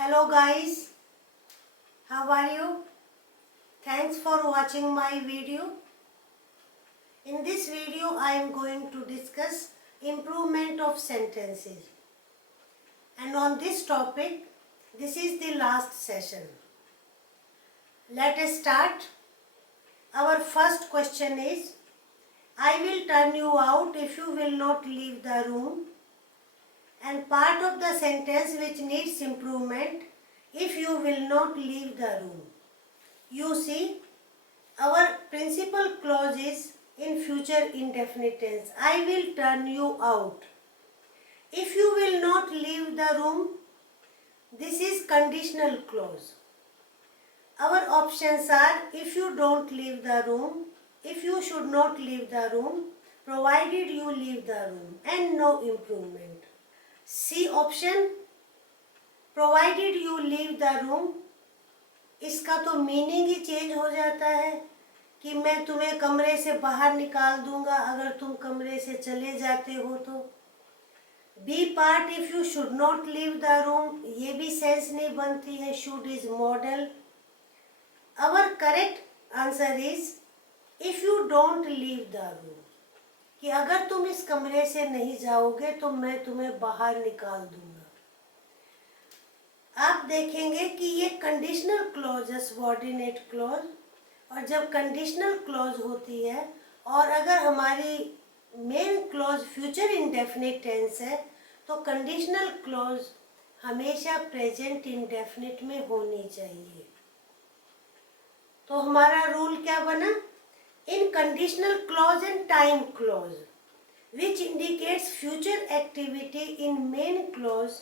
Hello guys, how are you? Thanks for watching my video. In this video I am going to discuss improvement of sentences. And on this topic, this is the last session. Let us start. Our first question is, I will turn you out if you will not leave the room. And part of the sentence which needs improvement, if you will not leave the room. You see, our principal clause is in future indefinite tense. I will turn you out. If you will not leave the room, this is conditional clause. Our options are if you don't leave the room, if you should not leave the room, provided you leave the room, and no improvement. C option, provided you leave the room, इसका तो meaning ही change हो जाता है कि मैं तुम्हें कमरे से बाहर निकाल दूंगा अगर तुम कमरे से चले जाते हो तो। B part, if you should not leave the room, ये भी सेंस नहीं बनती है, should is modal. Our correct answer is if you don't leave the room, कि अगर तुम इस कमरे से नहीं जाओगे तो मैं तुम्हें बाहर निकाल दूंगा। आप देखेंगे कि ये कंडीशनल क्लॉज है, सबऑर्डिनेट क्लॉज, और जब कंडीशनल क्लॉज होती है और अगर हमारी main clause future indefinite tense है तो कंडीशनल क्लॉज हमेशा प्रेजेंट इंडेफिनिट में होनी चाहिए। तो हमारा रूल क्या बना? In conditional clause and time clause which indicates future activity in main clause,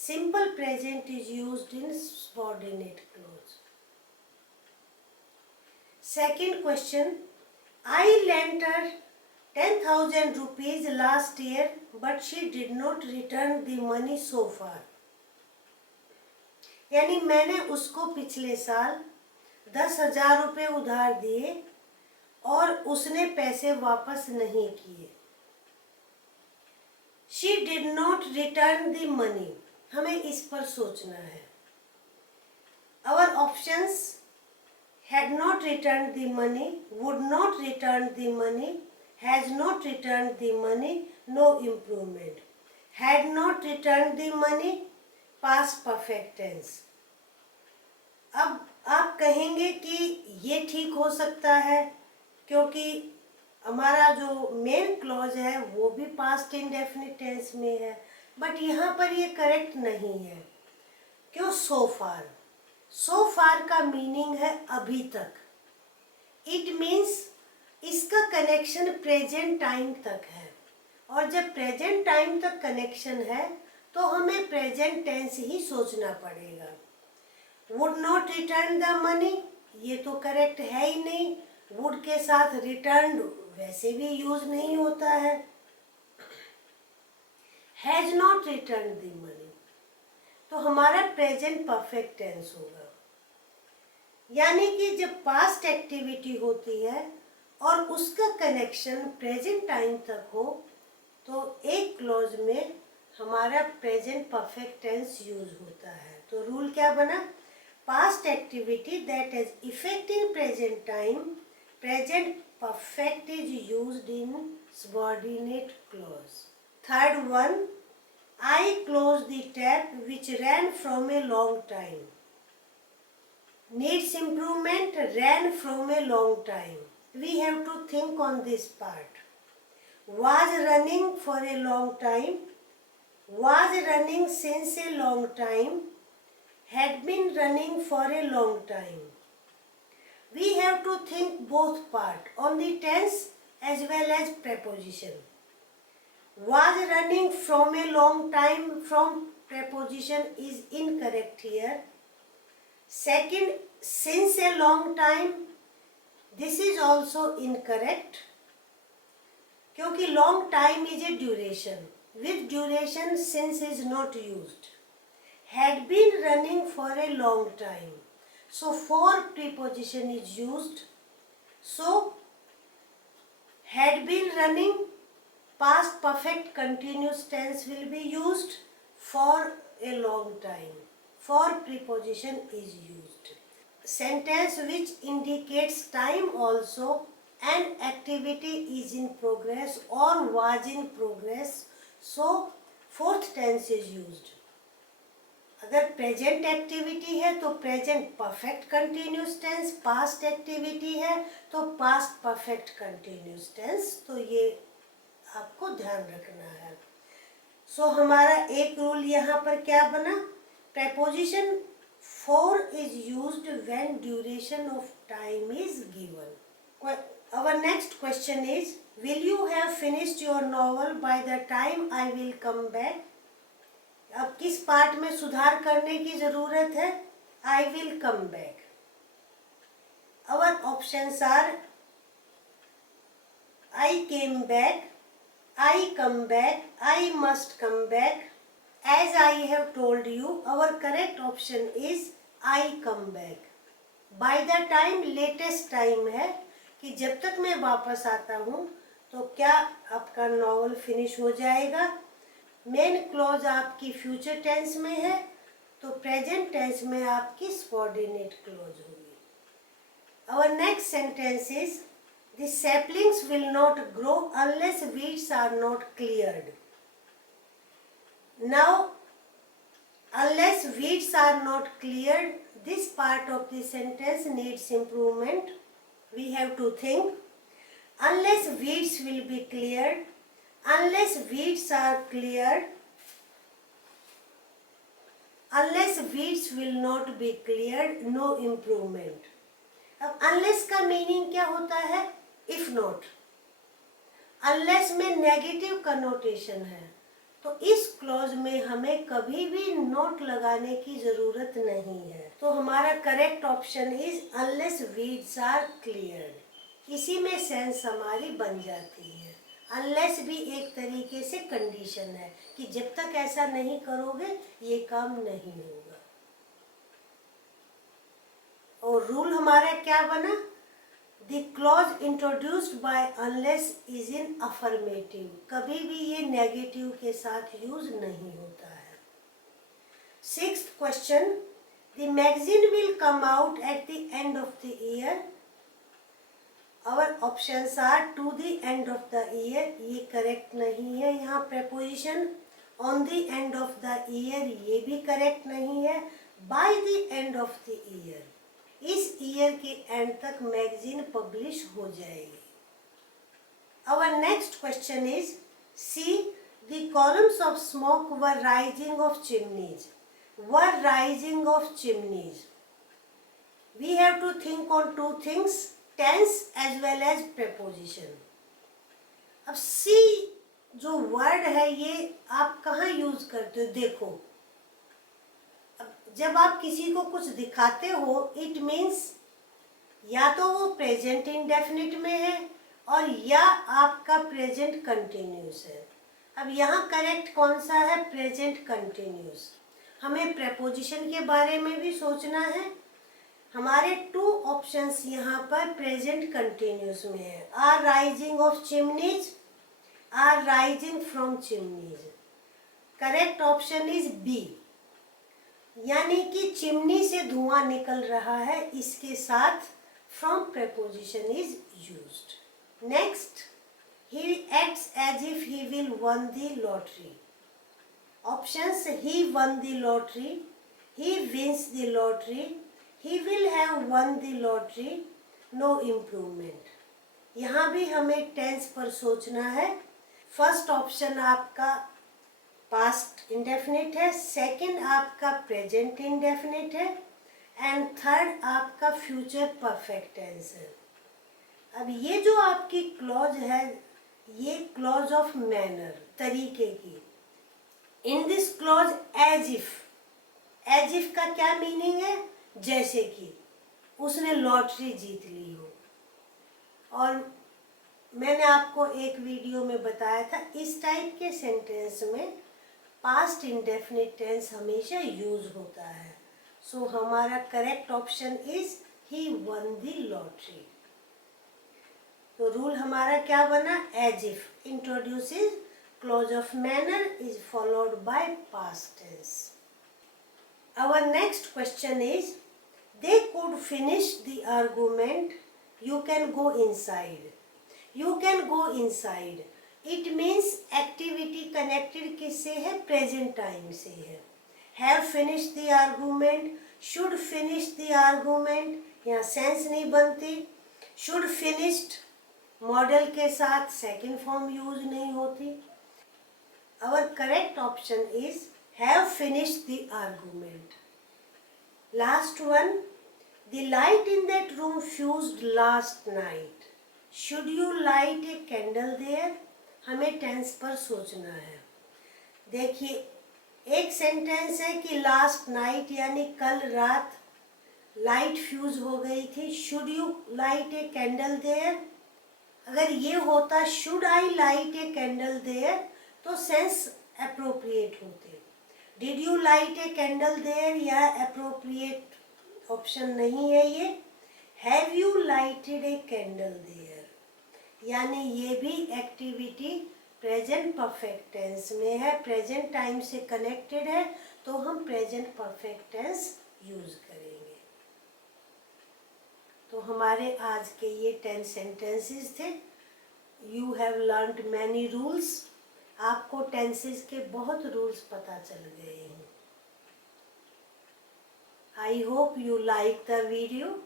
simple present is used in subordinate clause. Second question, I lent her 10,000 rupees last year but she did not return the money so far. यानी मैंने उसको पिछले साल 10,000 रुपये उधार दिए और उसने पैसे वापस नहीं किए। She did not return the money, हमें इस पर सोचना है। Our options, had not returned the money, would not return the money, has not returned the money, no improvement. Had not returned the money, past perfect tense. अब आप कहेंगे कि ये ठीक हो सकता है क्योंकि हमारा जो मेन क्लॉज है वो भी पास्ट इंडेफिनिट टेंस में है, बट यहाँ पर ये करेक्ट नहीं है। क्यों? सो फार का मीनिंग है अभी तक। इट मीन्स इसका कनेक्शन प्रेजेंट टाइम तक है, और जब प्रेजेंट टाइम तक कनेक्शन है तो हमें प्रेजेंट टेंस ही सोचना पड़ेगा। Would not return the money, ये तो करेक्ट है ही नहीं। वुड के साथ रिटर्न वैसे भी यूज नहीं होता है। Has not return the money, तो हमारा प्रेजेंट परफेक्ट टेंस होगा। यानी कि जब पास्ट एक्टिविटी होती है और उसका कनेक्शन प्रेजेंट टाइम तक हो तो एक क्लॉज में हमारा प्रेजेंट परफेक्ट टेंस यूज होता है। तो रूल क्या बना? Past activity that has effect in present time, present perfect is used in subordinate clause. Third one, I closed the tap which ran from a long time. Needs improvement, ran from a long time. We have to think on this part. Was running for a long time, was running since a long time, had been running for a long time. We have to think both part on the tense as well as preposition. Was running from a long time from preposition is incorrect here. Second, since a long time, this is also incorrect क्योंकि long time is a duration. With duration since is not used. Had been running for a long time. So for preposition is used. So had been running, past perfect continuous tense will be used for a long time. for preposition is used. Sentence which indicates time also, an activity is in progress or was in progress, so fourth tense is used. अगर present activity है तो present perfect continuous tense, past activity है तो past perfect continuous tense. तो ये आपको ध्यान रखना है. सो हमारा एक रूल यहाँ पर क्या बना, preposition for is used when duration of time is given. Our next question is, will you have finished your novel by the time I will come back? अब किस पार्ट में सुधार करने की जरूरत है? I will come back. Our options are I came back, I come back, I must come back. As I have told you, our correct option is I come back. By the time latest time है कि जब तक मैं वापस आता हूँ तो क्या आपका नॉवल फिनिश हो जाएगा. मेन क्लॉज आपकी फ्यूचर टेंस में है तो प्रेजेंट टेंस में आपकी सबऑर्डिनेट क्लॉज होगी. Our next sentence is, the saplings will not grow unless weeds are not cleared. Now, unless weeds are not cleared, this part of the sentence needs improvement. We have to think. Unless weeds will be cleared, unless weeds are cleared, unless weeds will not be cleared, no improvement. अब unless का meaning क्या होता है? If not. unless में negative connotation है तो इस clause में हमें कभी भी नोट लगाने की जरूरत नहीं है. तो हमारा correct option is unless weeds are cleared. इसी में सेंस हमारी बन जाती है. अनलेस भी एक तरीके से कंडीशन है कि जब तक ऐसा नहीं करोगे ये काम नहीं होगा. और रूल हमारा क्या बना? The clause introduced by unless is in affirmative. कभी भी ये नेगेटिव के साथ यूज नहीं होता है. Sixth question. The magazine will come out at the end of the year. Our options are to the end of the year. ये correct नहीं है. यहाँ preposition on the end of the year ये भी correct नहीं है. By the end of the year. इस year के एंड तक मैगजीन पब्लिश हो जाएगी. Our next question is, see the columns of smoke were rising of chimneys. Were rising of chimneys. We have to think on two things, tense as well as preposition. अब see जो word है ये आप कहाँ use करते हो? देखो, जब आप किसी को कुछ दिखाते हो इट मीन्स या तो वो प्रेजेंट इंडेफिनिट में है और या आपका प्रेजेंट कंटिन्यूस है. अब यहाँ करेक्ट कौन सा है? Present continuous. हमें प्रेपोजिशन के बारे में भी सोचना है. हमारे टू ऑप्शंस यहाँ पर प्रेजेंट कंटिन्यूस में है. Are rising of chimneys, are rising from chimneys. Correct option is B. यानी कि चिमनी से धुआं निकल रहा है, इसके साथ from preposition is used. Next, he acts as if he will won the lottery. Options: he won the lottery, he wins the lottery, he will have won the lottery, no improvement. यहाँ भी हमें tense पर सोचना है. First option आपका past indefinite है, second आपका present indefinite है एंड थर्ड आपका फ्यूचर परफेक्ट टेंस है. अब ये जो आपकी क्लॉज है ये क्लॉज ऑफ मैनर, तरीके की. In this clause as if का क्या मीनिंग है? जैसे कि उसने लॉटरी जीत ली हो. और मैंने आपको एक वीडियो में बताया था इस टाइप के सेंटेंस में पास्ट इंडेफिनिट टेंस हमेशा यूज होता है. सो हमारा correct option is he won the lottery. तो रूल हमारा क्या बना? As if introduces clause of manner is followed by past tense. Our next question is, they could finish the argument. You can go inside. You can go inside. It means activity connected किससे है? Present time से है. Have finished the argument. Should finish the argument. यहाँ sense नहीं बनती. Should finished model के साथ second form use नहीं होती. Our correct option is have finished the argument. Last one. The light in that room fused last night. Should you light a candle there? हमें tense पर सोचना है. देखिए, एक सेंटेंस है कि लास्ट नाइट यानी कल रात लाइट फ्यूज हो गई थी. Should you light a candle there. अगर ये होता should I light a candle there तो सेंस अप्रोप्रिएट होते. Did you light a candle there या अप्रोप्रिएट ऑप्शन नहीं है ये. Have you lighted a candle there यानी ये भी एक्टिविटी प्रेजेंट परफेक्ट टेंस में है, प्रेजेंट टाइम से कनेक्टेड है, तो हम प्रेजेंट परफेक्ट टेंस यूज करेंगे. तो हमारे आज के ये 10 सेंटेंसेस थे. You have learned many rules. आपको टेंसेस के बहुत रूल्स पता चल गए हैं. I hope you like the video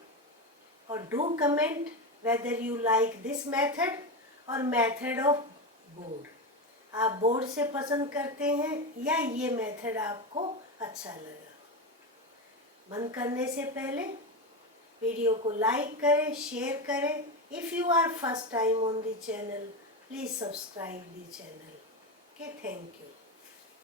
or do comment whether you like this method or method of board. आप बोर्ड से पसंद करते हैं या ये मेथड आपको अच्छा लगा. बंद करने से पहले वीडियो को लाइक करें, शेयर करें. If you are first time on the channel, please subscribe the channel. Okay, thank you.